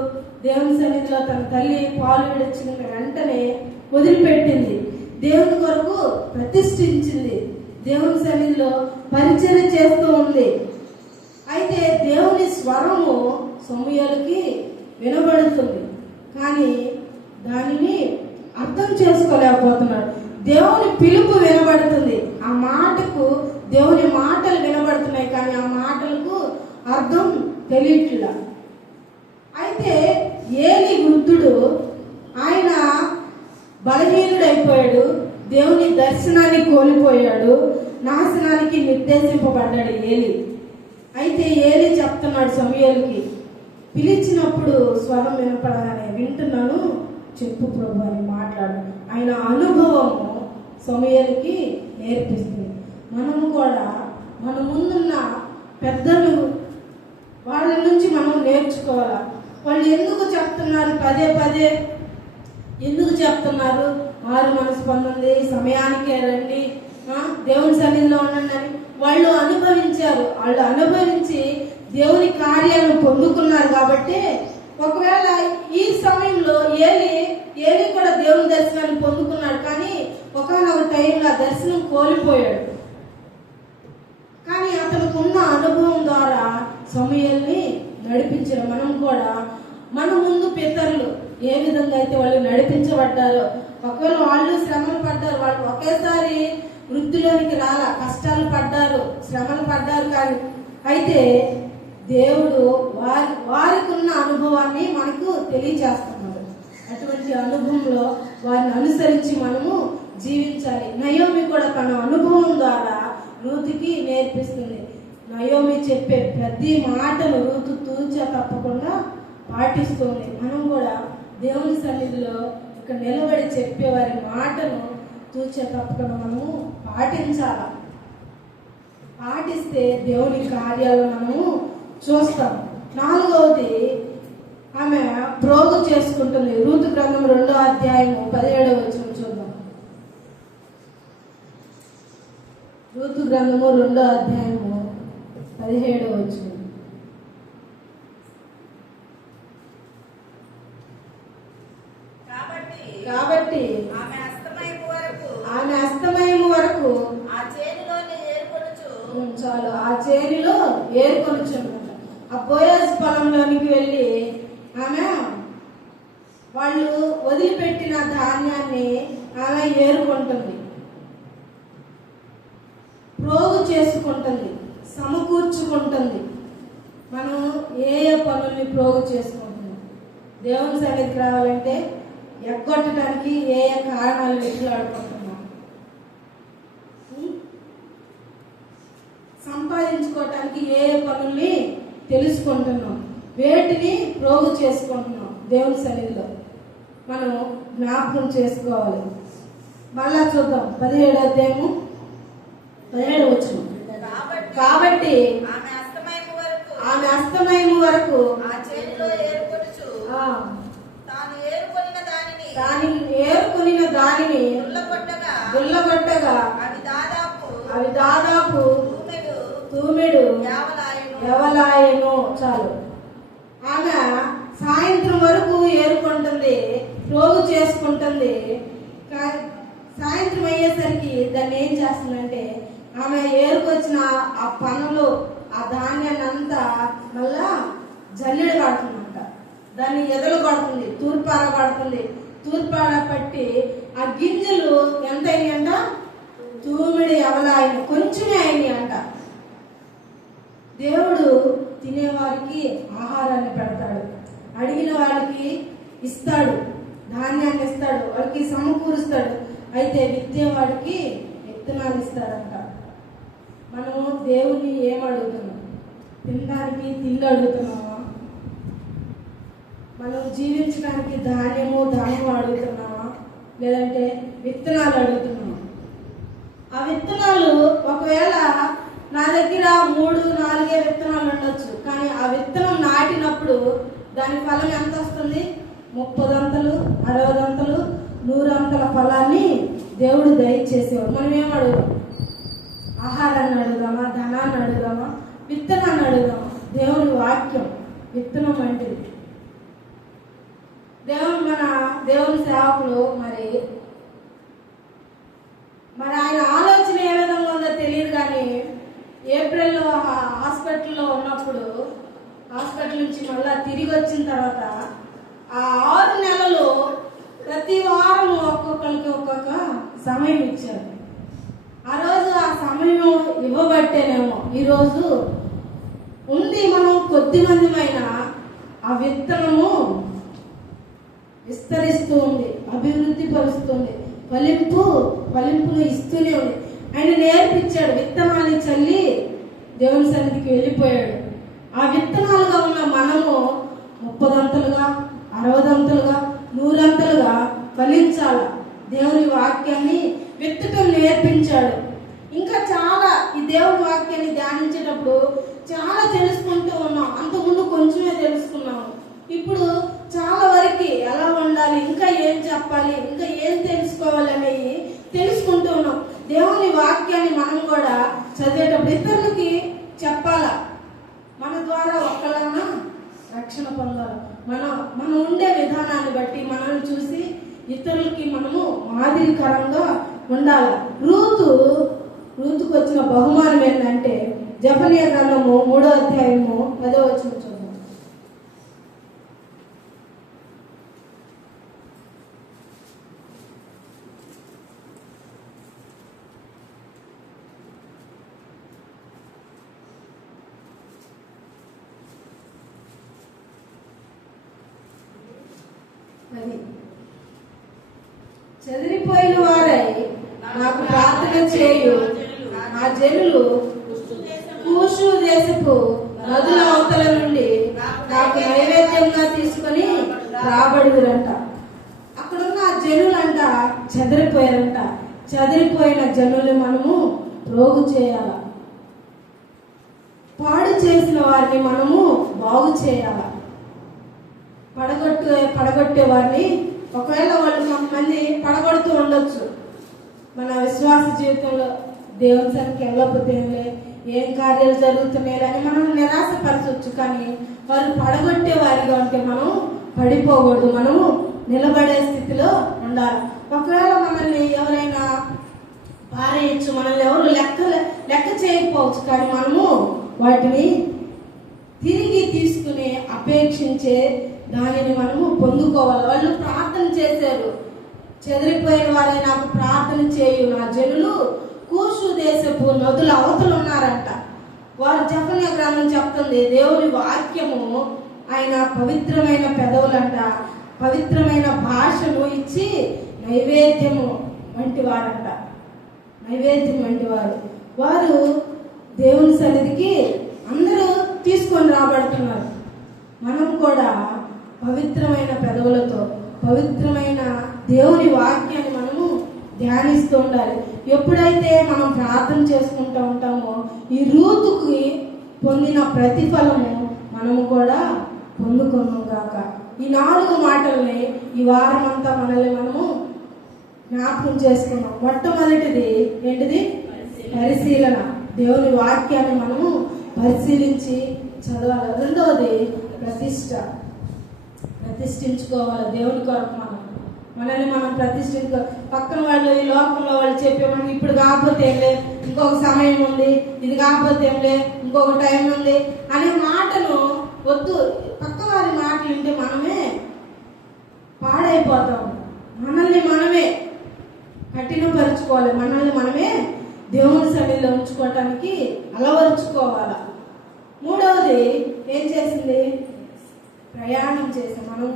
దేవుని సన్నిధిలో తన తల్లి పాలు విడిచిన వెంటనే వదిలిపెట్టింది, దేవుని కొరకు ప్రతిష్ఠించింది, దేవుని సన్నిధిలో పరిచర్య చేస్తూ ఉంది. అయితే దేవుని స్వరము సమూయేలుకి వినబడుతుంది, కానీ దానిని అర్థం చేసుకోలేకపోతున్నాడు. దేవుని పిలుపు వినబడుతుంది, ఆ మాటకు దేవుని మాటలు వినబడుతున్నాయి, కానీ ఆ మాటలకు అర్థం తెలియట్లా. అయితే ఏలి వృద్ధుడు, ఆయన బలహీనుడైపోయాడు, దేవుని దర్శనాన్ని కోల్పోయాడు, నాశనానికి నిర్దేశింపబడ్డాడు ఏలి. అయితే ఏలి చెప్తున్నాడు సమూయేలుకి, పిలిచినప్పుడు స్వరం వినపడగానే వింటున్నాను, చెప్పు ప్రభు అని మాట్లాడు. ఆయన అనుభవము సమూయేలుకి నేర్పిస్తుంది. మనము కూడా మన ముందున్న పెద్దలు వాళ్ళ నుంచి మనం నేర్చుకోవాలా. వాళ్ళు ఎందుకు చెప్తున్నారు, పదే ఎందుకు చెప్తున్నారు, మారు మనసు పొందండి, సమయానికే రండి, దేవుని సన్నిధిలో ఉండండి అని వాళ్ళు అనుభవించారు. వాళ్ళు అనుభవించి దేవుని కార్యాలను పొందుకున్నారు. కాబట్టి ఒకవేళ ఈ సమయంలో ఏలి కూడా దేవుని దర్శనాన్ని పొందుకున్నాడు, కానీ ఒకనొక టైంలో ఆ దర్శనం కోల్పోయాడు. కానీ అతనికి ఉన్న అనుభవం ద్వారా సమూయేలుని నడిపించారు. మనం కూడా మన ముందు పితరులు ఏ విధంగా అయితే వాళ్ళు నడిపించబడ్డారో, ఒకవేళ వాళ్ళు శ్రమలు పడ్డారు, వాళ్ళు ఒకేసారి వృద్ధిలోనికి రాలా, కష్టాలు పడ్డారు, శ్రమలు పడ్డారు. కానీ అయితే దేవుడు వారికి ఉన్న అనుభవాన్ని మనకు తెలియచేస్తున్నాడు. అటువంటి అనుభవంలో వారిని అనుసరించి మనము జీవించాలి. నయోమి కూడా తన అనుభవం ద్వారా రూతుకి నేర్పిస్తుంది. నయోమి చెప్పే ప్రతి మాటను రూతు తూచా తప్పకుండా పాటిస్తుంది. మనం కూడా దేవుని సన్నిధిలో ఇక్కడ నిలబడి చెప్పే వారి మాటను తూచా తప్పకుండా మనము పాటించాలి. పాటిస్తే దేవుని కార్యాలు మనము చూస్తాం. 4వది, ఆమె ప్రోగు చేసుకుంటుంది. రూతు గ్రంథం 2వ అధ్యాయము 17వ వచనం చూద్దాం. రూతు గ్రంథము 2వ అధ్యాయము 17వ వచనం. కాబట్టి ఆమె అస్తమయము వరకు ఆ చేనులోనే ఏర్పడుచు, చాలు ఆ చేనిలో ఏర్కొనుచున్నట. ఆ బోయజ్ పొలంలోనికి వెళ్ళి ఆమె వాళ్ళు వదిలిపెట్టిన ధాన్యాన్ని ఆమె ఏరుకుంటుంది, ప్రోగు చేసుకుంటుంది, సమకూర్చుకుంటుంది. మనం ఏ ఏ పనుల్ని ప్రోగు చేసుకుంటున్నాం. దేవుని సన్నిధికి రావాలంటే ఎగ్గొట్టడానికి ఏ ఏ కారణాలు వెతులాడుకుంటున్నాం. సంపాదించుకోవటానికి ఏ ఏ పనుల్ని తెలుసుకుంటున్నాం, వేటిని ప్రోగు చేసుకుంటున్నాం. దేవుని సన్నిధిలో మనం జ్ఞాపకం చేసుకోవాలి. మళ్ళా చూద్దాం 17వ అధ్యాయము 17వ వచనం. కాబట్టి ఆమె అస్తమయము వరకు ఆ చేతిలో ఏరుకొనుచు తాను ఏరుకొనిన దానిని గుల్లగొట్టగా అవి దాదాపు తూమెడు ఎవలాయను. చాలు. ఆమె సాయంత్రం వరకు ఏరుకుంటుంది, ప్రోగు చేసుకుంటుంది. సాయంత్రం అయ్యేసరికి దాన్ని ఏం చేస్తుందంటే ఆమె ఏరుకొచ్చిన ఆ పనులు, ఆ ధాన్యాన్ని అంతా మళ్ళా జల్లెడ కడుతుందంట. దాన్ని ఎదలు కొడుతుంది, తూర్పార పడుతుంది. తూర్పార పట్టి ఆ గింజలు ఎంత అయినాయంట? తూమిడి ఎవలాయను, కొంచెమే అయినాయి అంట. దేవుడు తినేవారికి ఆహారాన్ని పెడతాడు, అడిగిన వారికి ఇస్తాడు, ధాన్యాన్ని ఇస్తాడు, వారికి సమకూరుస్తాడు. అయితే విత్తేవాడికి విత్తనాలు ఇస్తాడంట. మనము దేవుణ్ణి ఏం అడుగుతున్నాం? తినడానికి తిండి అడుగుతున్నామా? మనం జీవించడానికి ధాన్యము అడుగుతున్నామా? లేదంటే విత్తనాలు అడుగుతున్నామా? ఆ విత్తనాలు ఒకవేళ నా దగ్గర 3-4 విత్తనాలు ఉండొచ్చు, కానీ ఆ విత్తనం నాటినప్పుడు దాని ఫలం ఎంత వస్తుంది? 30 అంతలు, 60 అంతలు, 100 అంతల ఫలాన్ని దేవుడు దయచేసేవాడు. మనం ఏం అడుగుదాం? ఆహారాన్ని అడుగుదామా? ధనాన్ని అడుగుదామా? విత్తనాన్ని అడుగుదామా? దేవుని వాక్యం విత్తనం వంటిది. దేవుని సేవకులు మరి ఆయన ఆలోచన ఏ విధంగా ఉందో తెలియదు, కానీ ఏప్రిల్లో హాస్పిటల్లో ఉన్నప్పుడు, హాస్పిటల్ నుంచి మళ్ళా తిరిగి వచ్చిన తర్వాత ఆ 6 నెలలు ప్రతి వారం ఒక్కొక్కరికి ఒక్కొక్క సమయం ఇచ్చారు. ఆ రోజు ఆ సమయం ఇవ్వబట్టేనేమో ఈరోజు ఉంది. మనం కొద్ది మందిమైన ఆ విత్తనము విస్తరిస్తూ ఉంది, అభివృద్ధి పరుస్తుంది, ఫలింపును ఇస్తూనే ఉంది. ఆయన నేర్పించాడు, విత్తనాన్ని చల్లి దేవుని సన్నిధికి వెళ్ళిపోయాడు. ఆ విత్తనాలుగా ఉన్న మనము 30 అంతలుగా, 60 అంతలుగా, 100 అంతలుగా ఫలించాల. దేవుని వాక్యాన్ని విత్తటం నేర్పించాడు. ఇంకా చాలా ఈ దేవుని వాక్యాన్ని ధ్యానించేటప్పుడు చాలా తెలుసుకుంటూ ఉన్నాం. అంతకుముందు కొంచెమే తెలుసుకున్నాము, ఇప్పుడు చాలా వరకు ఎలా ఉండాలి, ఇంకా ఏం చెప్పాలి, ఇంకా ఏం తెలుసుకోవాలి అనేవి తెలుసుకుంటూ ఉన్నాం. దేవుని వాక్యాన్ని మనం కూడా చదివేటప్పుడు ఇతరులకి చెప్పాలా. మన ద్వారా ఒక్కలన్నా రక్షణ పొందాలి. మనం ఉండే విధానాన్ని బట్టి మనల్ని చూసి ఇతరులకి మనము మాదిరికరంగా ఉండాలి. రూతుకు వచ్చిన బహుమానం ఏంటంటే జెఫన్యా గ్రంథము 3వ అధ్యాయము 10వ వచనం చూద్దాం. చెదిరిపోయిన వారై నాకు ప్రార్థన చేయు నా జనులు కూషు దేశపు నదుల అవతల నుండి నాకు నైవేద్యంగా తీసుకొని రాబడుదురంట. అక్కడున్న జనులంట చెదిరిపోయారంట. చెదిరిపోయిన జనులు మనము రోగు చేయాల, పాడు చేసిన వారిని మనము బాగు చేయాల. పడగొట్టే వారిని ఒకవేళ వాళ్ళు కొంతమంది పడగొడుతూ ఉండొచ్చు. మన విశ్వాస జీవితంలో దేవుని సన్నిధికి వెళ్ళకపోతే ఏం కార్యాలు జరుగుతున్నాయి అని మనం నిరాశపరచవచ్చు. కానీ వారు పడగొట్టే వారిగా ఉంటే మనం పడిపోకూడదు, మనము నిలబడే స్థితిలో ఉండాలి. ఒకవేళ మనల్ని ఎవరైనా పారేయచ్చు, మనల్ని ఎవరు లెక్క చేయకపోవచ్చు, కానీ మనము వాటిని తిరిగి తీసుకుని అపేక్షించే దానిని మనము పొందుకోవాలి. వాళ్ళు ప్రార్థన చేశారు, చెదిరిపోయిన వారే నాకు ప్రార్థన చేయు నా జనులు కూషు దేశపు నదుల అవతలు ఉన్నారంట. వారు జెఫన్యా గ్రంథం చెప్తుంది, దేవుని వాక్యము ఆయన పవిత్రమైన పెదవులంట, పవిత్రమైన భాషను ఇచ్చి నైవేద్యము వంటి వారంట. నైవేద్యం వంటి వారు. వారు దేవుని సన్నిధికి అందరూ తీసుకొని రాబడుతున్నారు. మనం కూడా పవిత్రమైన పెదవులతో పవిత్రమైన దేవుని వాక్యాన్ని మనము ధ్యానిస్తూ ఉండాలి. ఎప్పుడైతే మనం ప్రార్థన చేసుకుంటూ ఉంటామో ఈ రూతుకి పొందిన ప్రతిఫలము మనము కూడా పొందుకున్నాం గాక. ఈ 4 మాటల్ని ఈ వారం అంతా మనల్ని మనము జ్ఞాపకం చేసుకున్నాం. మొట్టమొదటిది ఏంటిది? పరిశీలన. దేవుని వాక్యాన్ని మనము పరిశీలించి చదవాలి. రెండవది ప్రతిష్ఠించుకోవాలి. దేవుని కొరకు మనల్ని మనం ప్రతిష్ఠించుకో. పక్కన వాళ్ళు ఈ లోకంలో వాళ్ళు చెప్పే మనకి ఇప్పుడు కాకపోతే ఏంలే, ఇంకొక సమయం ఉంది, ఇది కాకపోతే ఏంలే, ఇంకొక టైం ఉంది అనే మాటను వద్దు. పక్క వారి మాటలు వింటే మనమే పాడైపోతాము. మనల్ని మనమే కఠినపరుచుకోవాలి. మనల్ని మనమే దేవుని సన్నిధిలో ఉంచుకోవటానికి అలవరుచుకోవాలి. మూడవది ఏం చేసింది? ప్రయాణం చేసి మనము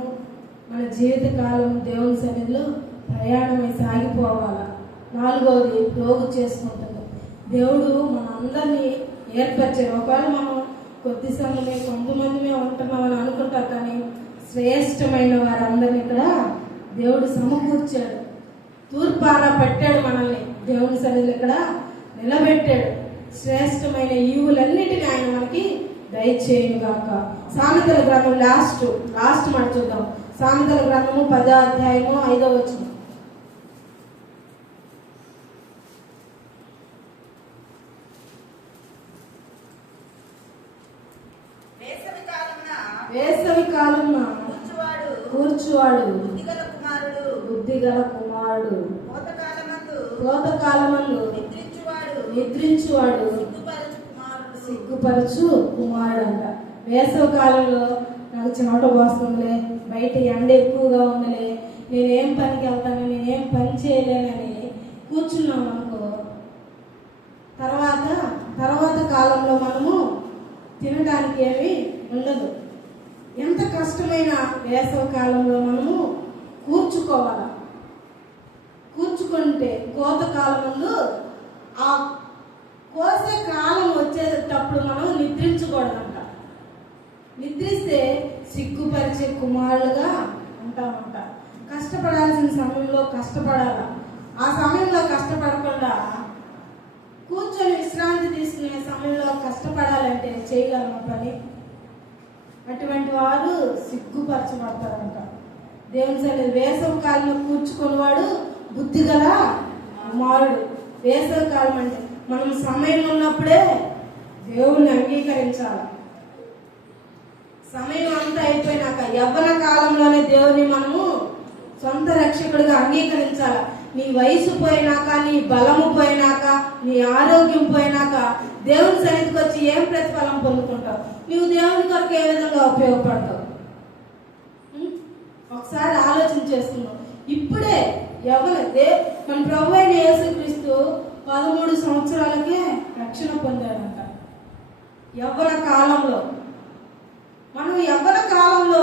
మన జీవితకాలం దేవుని సన్నిధిలో ప్రయాణమై సాగిపోవాలి. నాలుగవది ప్రోగు చేసుకుంటుంది. దేవుడు మనందరినీ ఏర్పరిచారు. ఒకవేళ మనం కొద్ది సమయమే కొంతమందిమే ఉంటున్నామని అనుకుంటారు, కానీ శ్రేష్టమైన వారందరినీ ఇక్కడ దేవుడు సమకూర్చాడు. తూర్పారా పెట్టాడు. మనల్ని దేవుని సన్నిధిలో ఇక్కడ నిలబెట్టాడు. శ్రేష్టమైన ఈవులన్నిటిని ఆయన మనకి దయచేయను గాక. సామెతల గ్రంథం లాస్ట్ మాట చూద్దాం. సామెతల గ్రంథము 10వ అధ్యాయము 5వ వచనం. వేసవి కాలమున కూర్చువాడు బుద్ధిగల కుమారుడు, కోతకాలమందు నిద్రించువాడు సిగ్గుపరచు కుమారుడు అంట. వేసవి కాలంలో నాకు చెమట పోస్తుందిలే, బయట ఎండ ఎక్కువగా ఉందిలే, నేనేం పనికి వెళ్తాను, నేనేం పని చేయలేనని కూర్చున్నాం అనుకో, తర్వాత కాలంలో మనము తినడానికి ఏమీ ఉండదు. ఎంత కష్టమైన వేసవి కాలంలో మనము కూర్చుకోవాలి. కూర్చుకుంటే కోత కాలం ముందు ఆ కోసే కాలం వచ్చేటప్పుడు మనం నిద్రించకూడదంట. నిద్రిస్తే సిగ్గుపరిచే కుమారులుగా ఉంటామంట. కష్టపడాల్సిన సమయంలో కష్టపడాలి. ఆ సమయంలో కష్టపడకుండా కూర్చొని విశ్రాంతి తీసుకునే సమయంలో కష్టపడాలంటే చేయగలమా పని? అటువంటి వారు సిగ్గుపరచబడతారంట. దేవుని సన్నిధి వేసవి కాలంలో కూర్చుకునేవాడు బుద్ధిగల కుమారుడు. వేసవి కాలం అంటే మనం సమయం ఉన్నప్పుడే దేవుణ్ణి అంగీకరించాలి. సమయం అంతా అయిపోయినాక యవ్వన కాలంలోనే దేవుని మనము సొంత రక్షకుడిగా అంగీకరించాలి. నీ వయసు పోయినాక, నీ బలము పోయినాక, నీ ఆరోగ్యం పోయినాక దేవుని సన్నిధికి వచ్చి ఏం ప్రతిఫలం పొందుకుంటావు? నువ్వు దేవుని కొరకు ఏ విధంగా ఉపయోగపడతావు? ఒకసారి ఆలోచన చేసుకున్నావు. ఇప్పుడే మన ప్రభు అయిన యేసుక్రీస్తు 13 సంవత్సరాలకే రక్షణ పొందాడంట. యవ్వన కాలంలో మనం యవ్వన కాలంలో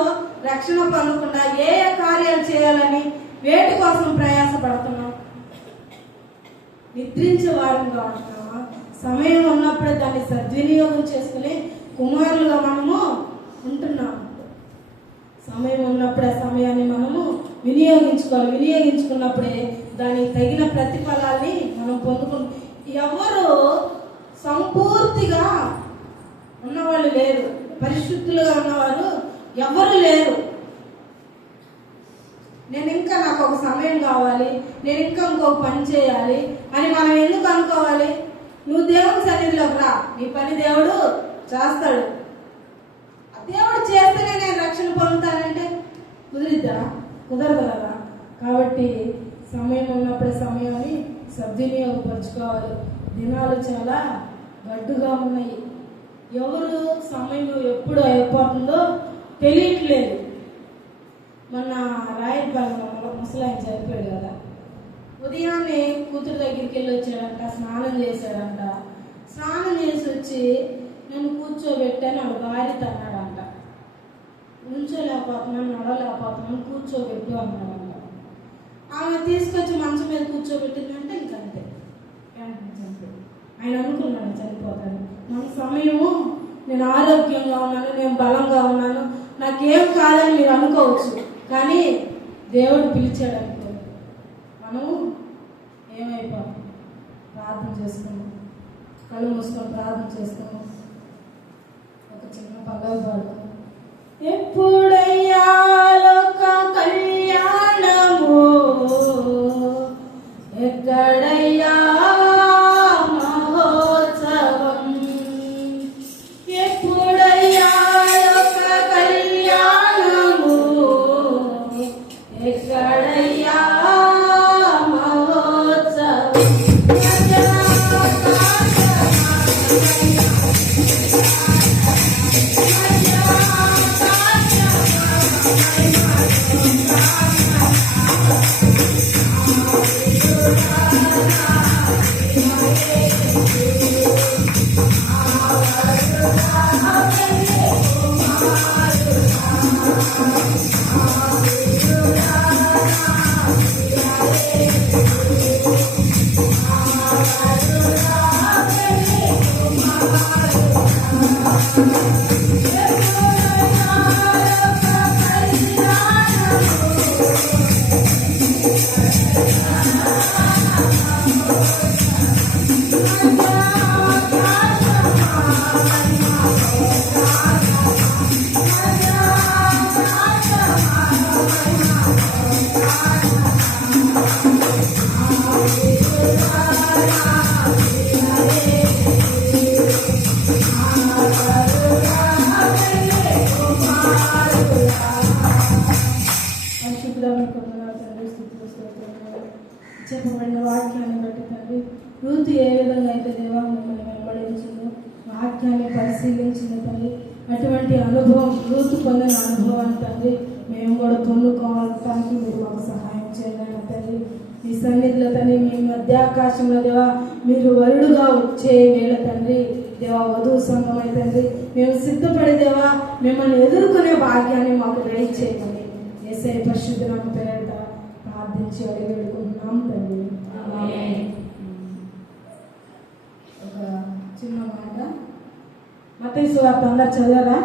రక్షణ పొందకుండా ఏ కార్యాలు చేయాలని వేటి కోసం ప్రయాసపడుతున్నాం? నిద్రించే వారంగా ఉంటున్నామా? సమయం ఉన్నప్పుడే దాన్ని సద్వినియోగం చేసుకుని కుమారులుగా మనము ఉంటున్నాము. సమయం ఉన్నప్పుడే సమయాన్ని మనము వినియోగించుకోవాలి. వినియోగించుకున్నప్పుడే దానికి తగిన ప్రతిఫలాన్ని మనం పొందుకుంటాం. ఎవరు సంపూర్తిగా ఉన్నవాళ్ళు లేరు, పరిశుద్ధులుగా ఉన్నవారు ఎవరు లేరు. నాకు ఒక సమయం కావాలి, నేను ఇంకా ఇంకొక పని చేయాలి అని మనం ఎందుకు అనుకోవాలి? నువ్వు దేవుని సన్నిధిలోకి రా, నీ పని దేవుడు చేస్తాడు. దేవుడు చేస్తేనే నేను రక్షణ పొందుతానంటే కుదిరిద్దా? కుదరదు కదా. కాబట్టి సమయం ఉన్నప్పుడే సమయాన్ని సద్వినియోగపరచుకోవాలి. దినాలు చాలా గడ్డుగా ఉన్నాయి. ఎవరు సమయం ఎప్పుడు అయిపోతుందో తెలియట్లేదు. మొన్న రాయలపాలెంలో ముసలాయన చనిపోయాడు కదా. ఉదయాన్నే కూతురు దగ్గరికి వెళ్ళి వచ్చాడంట, స్నానం చేశాడంట. స్నానం చేసి వచ్చి కూర్చోబెట్టని ఆవిడ భార్య తన్నాడంట. నుంచోలేకపోతున్నాను, నడవలేకపోతున్నాను, కూర్చోబెట్టు అన్నాడంట. ఆమె తీసుకొచ్చి మంచం మీద కూర్చోబెట్టిందంటే ఇంకంతే, చంపే. ఆయన అనుకున్నాడు చనిపోతాను. మన సమయము, నేను ఆరోగ్యంగా ఉన్నాను, నేను బలంగా ఉన్నాను, నాకేం కాదని మీరు అనుకోవచ్చు, కానీ దేవుడు పిలిచాడు అనుకో, మనము ఏమైపోతాం. ప్రార్థన చేసుకున్నాం, కళ్ళు మూసుకొని ప్రార్థన చేసుకున్నాం, ఒక చిన్న పల్లవి పాడుకున్నాం. ఎప్పుడయ్యా లోక కళ్యాణము, ఎక్కడయ్యా మహోత్సవం, ఎప్పుడయ్యా లోక కళ్యాణము, ఎక్కడయ్యా మహోత్సవం. చెప్పబడిన వాక్యాన్ని బట్టి తండ్రి, రూతు ఏ విధంగా అయితే దేవా మిమ్మల్ని వెంబడించిందో, వాక్యాన్ని పరిశీలించిన తండ్రి, అటువంటి అనుభవం రూతు పొందిన అనుభవాన్ని తండ్రి మేము కూడా పొందుకోవడానికి మీరు మాకు సహాయం చేయాలి తండ్రి. మీ సన్నిధిలో తండ్రి, మీ మధ్యాకాశంలో దేవా మీరు వరుడుగా వచ్చే వేళ తండ్రి, దేవా వధువు సంఘమై తండ్రి మేము సిద్ధపడి దేవా మిమ్మల్ని ఎదుర్కొనే భాగ్యాన్ని మాకు దయచేయండి. యేసయ్య పరిశుద్ధ నామమున పేరిట ప్రార్థించి అడిగి వేడుకుంటున్నాం తండ్రి. ఒక చిన్న మాట, మత్తయి సువార్త అందరు చదివారా?